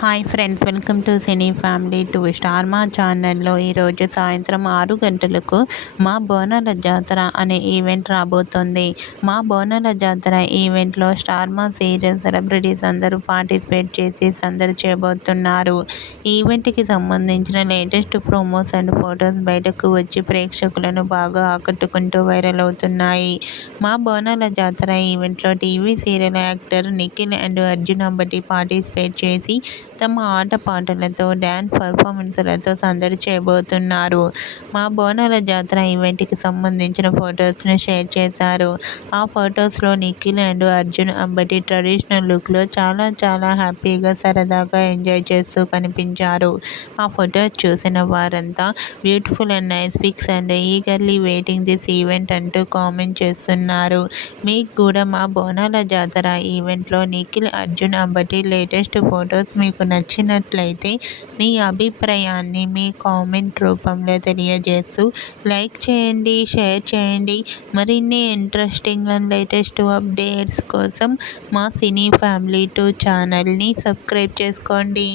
Hi friends, welcome to cine family 2 star. మా ఛానల్లో ఈరోజు సాయంత్రం 6 గంటలకు మా బోనాల జాతర అనే ఈవెంట్ రాబోతుంది. మా బోనాల జాతర ఈవెంట్లో స్టార్ మా సీరియల్ సెలబ్రిటీస్ అందరూ పార్టిసిపేట్ చేసి సందడి చేయబోతున్నారు. ఈవెంట్కి సంబంధించిన లేటెస్ట్ ప్రోమోస్ అండ్ ఫొటోస్ బయటకు వచ్చి ప్రేక్షకులను బాగా ఆకట్టుకుంటూ వైరల్ అవుతున్నాయి. మా బోనాల జాతర ఈవెంట్లో TV serial actor Nikhil and Arjun Ambati participate చేసి తమ ఆటపాటలతో, డ్యాన్స్ పర్ఫార్మెన్స్లతో సందడి చేయబోతున్నారు. మా బోనాల జాతర ఈవెంట్కి సంబంధించిన ఫొటోస్ను షేర్ చేశారు. ఆ ఫొటోస్లో నిఖిల్ అండ్ అర్జున్ అంబటి ట్రెడిషనల్ లుక్లో చాలా హ్యాపీగా, సరదాగా ఎంజాయ్ చేస్తూ కనిపించారు. ఆ ఫొటోస్ చూసిన వారంతా beautiful and nice pics and eagerly waiting this event అంటూ కామెంట్ చేస్తున్నారు. మీకు కూడా మా బోనాల జాతర ఈవెంట్లో నిఖిల్, అర్జున్ అంబటి లేటెస్ట్ ఫొటోస్ మీకు నచ్చినట్లయితే మీ అభిప్రాయాన్ని మీ కామెంట్ రూపంలో తెలియజేస్తూ లైక్ చేయండి, షేర్ చేయండి. మరిన్ని ఇంట్రెస్టింగ్ అండ్ లేటెస్ట్ అప్డేట్స్ కోసం మా సినీ ఫ్యామిలీ 2 ఛానల్ని సబ్స్క్రైబ్ చేసుకోండి.